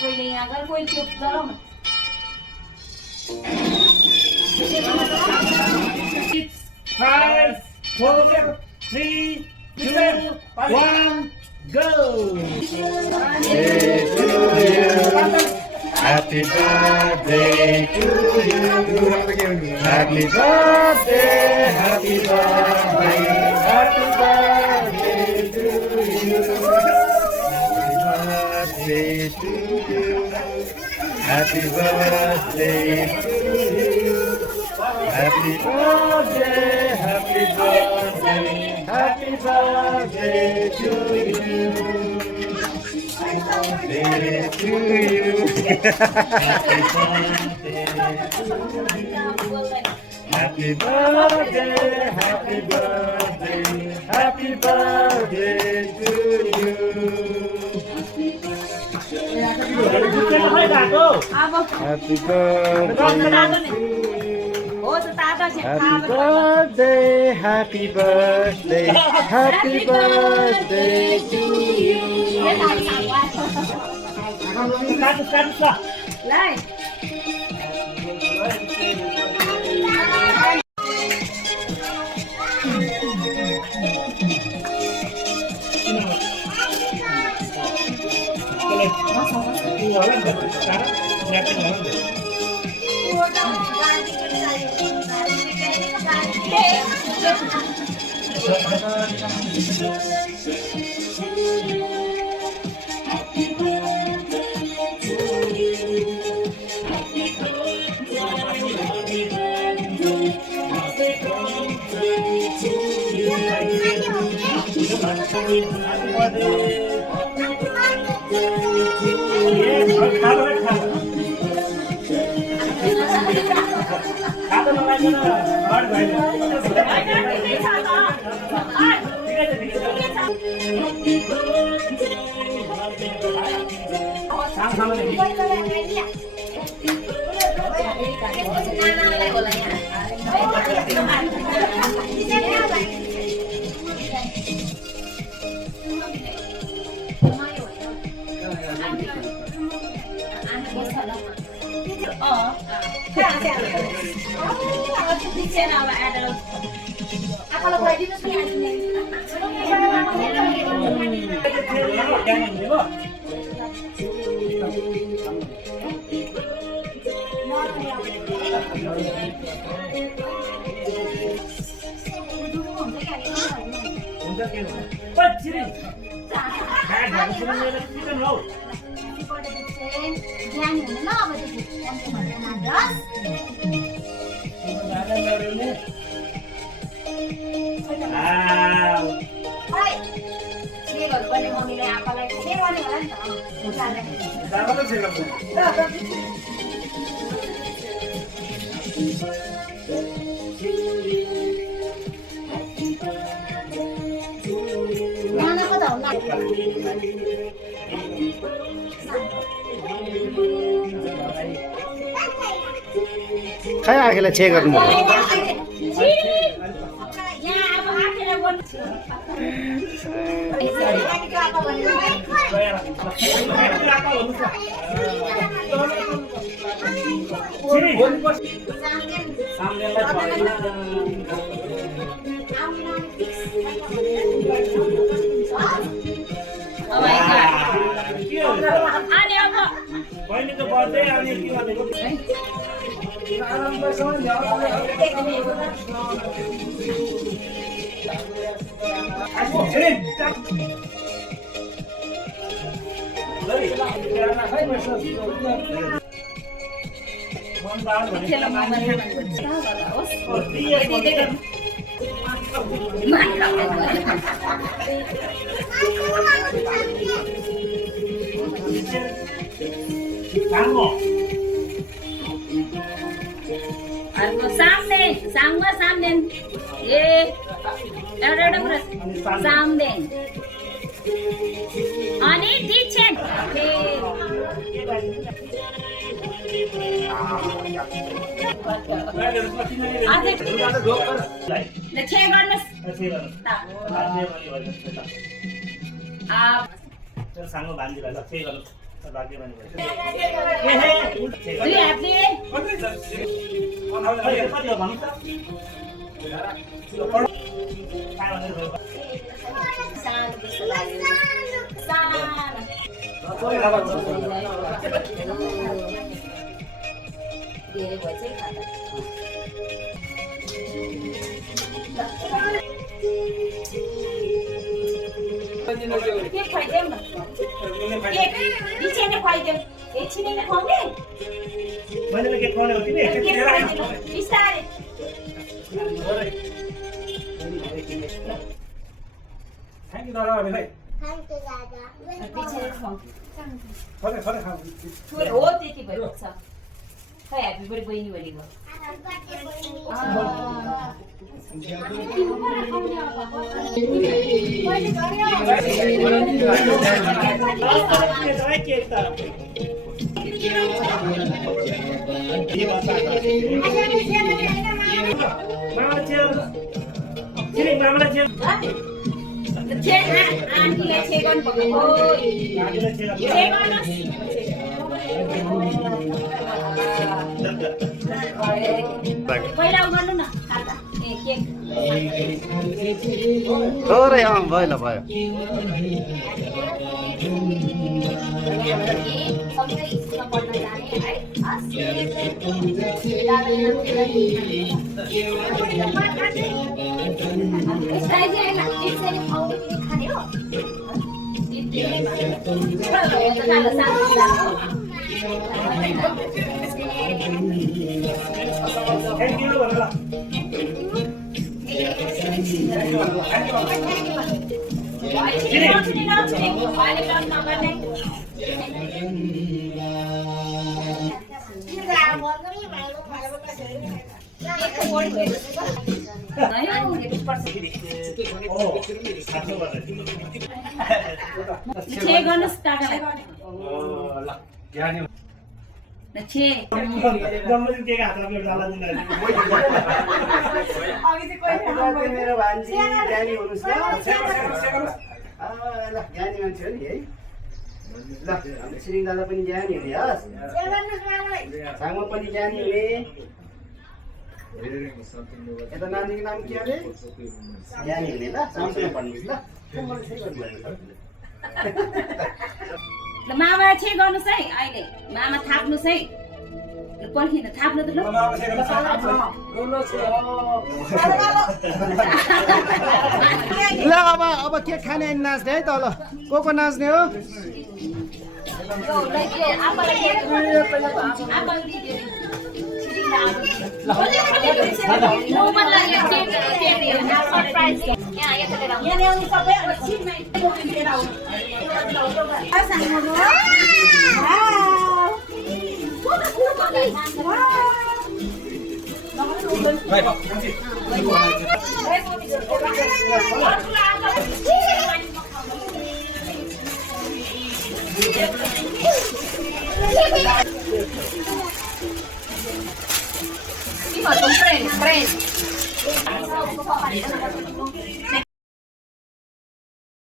कोहीले यहाँ गएर कोही त्यो डराउनु 5 4 3 2 1 go. Happy birthday to you. Happy birthday, happy birthday, happy birthday to you. Happy birthday to you. Happy birthday, happy birthday, happy birthday to you. Birthday to you. Happy birthday, happy birthday, happy birthday to you. Happy birthday. Happy birthday, happy birthday, happy birthday to you. Kaya akhirnya cek aku mau. Samden. Samden. Ani teachen. भाग्यमानी भयो। दुई हातले कति हो भन्नु त? 500 भयो। सानो जस्तो लाग्यो सानो धेरै भएछ है खाता केक खुवाइदेऊ न केक बिछेर खुवाइदेऊ एकछिन नै खुवाउने मैले के खुवाउने हो तिमी? केक खुवाइदेऊ बिस्तारै थ्याङ्क यू दादा हामीलाई। बिछेर खुवाऊ खरे खरे खाऊ। हो त्यति भएको छ खै ह्याप्पी बर्थडे बहिनी भनेको आन्टीलाई छे गर्नुभएको पहिला गर्नु न खाता ए केक थोरै भयो ल भयो सबै स्कुलमा पढ्न जाने है खाने हो थ्याङ्क यू भनेर गर्नुहोस् काकालाई छे जम्मै के हातमा मेरो डाला दिनु मेरो भान्जी ज्ञानी हुनुहोस् ल ल ज्ञानी मान्छे हो नि है ल हाम्रो छिरिङ दादा पनि ज्ञानी हुने हस् साङमा पनि ज्ञानी हुने यता नानीको नाम के अरे ज्ञानी हुने ल सामसँग भन्नुहोस् ल मामा छे गर्नुहोस् है अहिले मामा थाप्नुहोस् है पर्खिन थाप्नु त ल अब के खाने अनि नाच्ने है त ल को नाच्ने हो